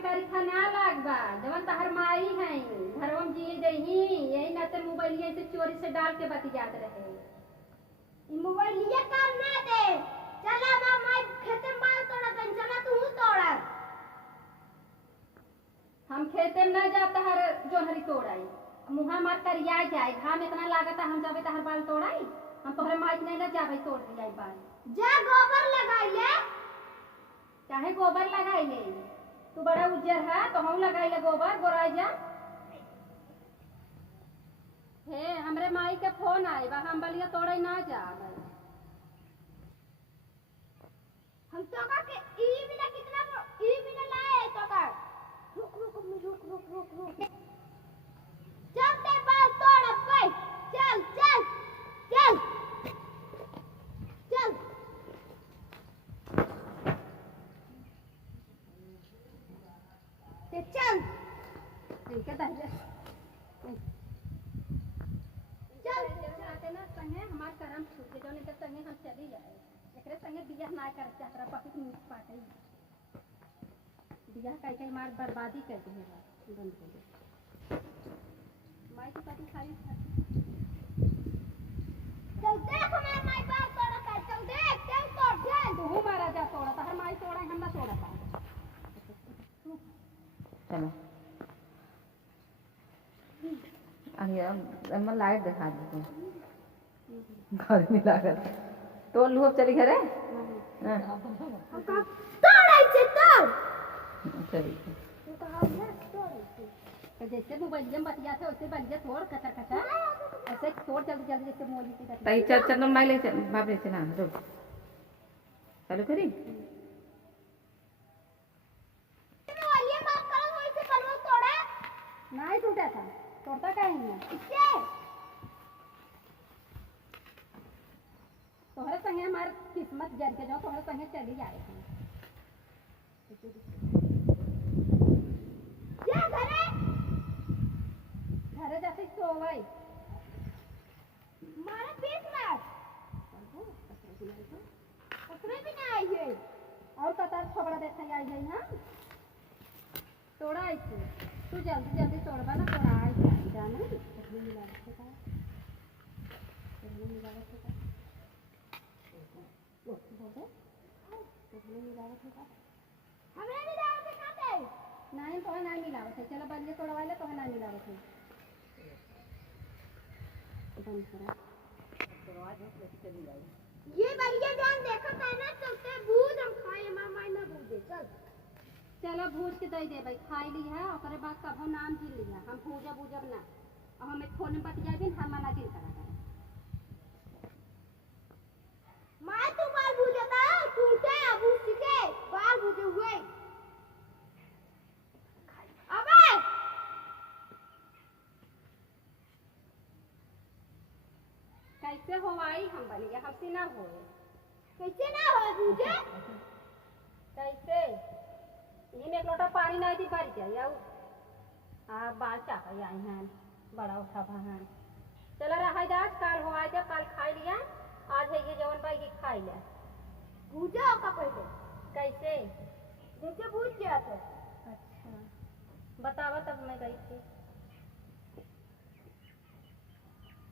में करी खाना लागबा जवन तहर माई है घरवा में जिए जही यही ना ते मोबाइलिया से चोरी से डाल के बतियात रहे। ई मोबाइलिया काम ना दे। चला माई खेते में बाल तोड़ा तन चला तू तोड़ा। हम खेते में ना जाता हर जोहरी तोड़ाई मुहा मत करिया जाए घाम इतना लागता हम जाबे तहर बाल तोड़ाई हम तोहरे माई नहीं ना जाबे तोड़ दिया बाल। जा गोबर लगाई ले। चाहे गोबर लगाई ले तू बड़ा उज्जर है तो हम लगाई ले गोबर गोराई जा। हे हमरे माई के फोन आए बा हम बलिया तोड़े ना जा हम तो का के ई बिना लाए तो का रुक चल ते बाल तोड़ अब भाई चल चल चल चल ते चल इनके दर्जे चल आते ना संगे हमार करम छूट के जोने के संगे हम चली जाए एकरे संगे बियाह ना कर चाहत रहा पति नीच पाटे बियाह कई कई मार बर्बादी कर दे बंद कर दे माई के पति सारी चल देख हमार माई बाल तोड़ा का चल देख चल तोड़ चल तू मारा जा तोड़ा तो हर माई तोड़ा हम ना तोड़ा पा चलो अम्मा लाइट दिखा दी घर में लागत तो लू अब चली घरे तोड़ से तोड़ चली तो जैसे मोबाइल में बतिया थे वैसे बलिया तोड़ कचर कचर ऐसे तोड़ जल्दी जल्दी जैसे मोबाइल की तई चल चल माई ले बाप ले चला रुक चालू करी वाली बात करो वैसे कलवा तोड़ा नहीं टूटा था तोड़ता काहे नहीं इससे तोहरे संगे हमार किस्मत जर के जाओ तोहरे संगे चली जाए जा घरे घरे जाके सोवई मारे 20 मिनट उसने भी ना आई है और कतार छोबड़ा देखा आई है हां तोड़ा आई थी तू जल्दी जल्दी तोड़बा ना तोड़ा आई जाना कितनी मिला रखे का कितनी मिला रखे का वो बोलो कितनी मिला रखे का हमने भी दाव से खाते नहीं तो ना मिलावत है चलो बलिए तोड़वा ले तो ना मिलावत है बंद करा तोड़वा दे चली जाए ये बलिया जान देखा था ना चलते भूत हम खाए मामा ना भूजे चल चलो भूज के दे दे भाई खाई ली है और बाद कभो नाम गिन लिया हम भूजा भूजब ना और हमें फोन में बतिया भी हम मना गिन करा मां तू बाल भूजा था टूटे अब सीखे बाल भूजे हुए अबे कैसे होवाई हम बनिया हमसे ना होए कैसे ना हो भूजे कैसे ये में एक लोटा पानी नहीं दी भर जाए आ बाल चापा आई हैं बड़ा उठा भान चला रहा आज काल हो आज काल खाई लिया आज है ये जवन भाई की खाई लिया भूजा का पहले कैसे जैसे भूज गया था अच्छा बतावा तब मैं गई थी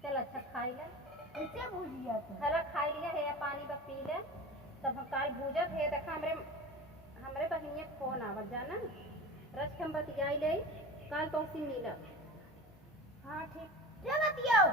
चल अच्छा खाई ले कैसे भूज गया था हला खाई लिया है पानी बस पी ले तब हम काल भूजत है देखा हमरे बहिनिया फोन आवत जाना रस के हम बतियाई ले काल तो मिला हाँ ठीक क्या बतियाओ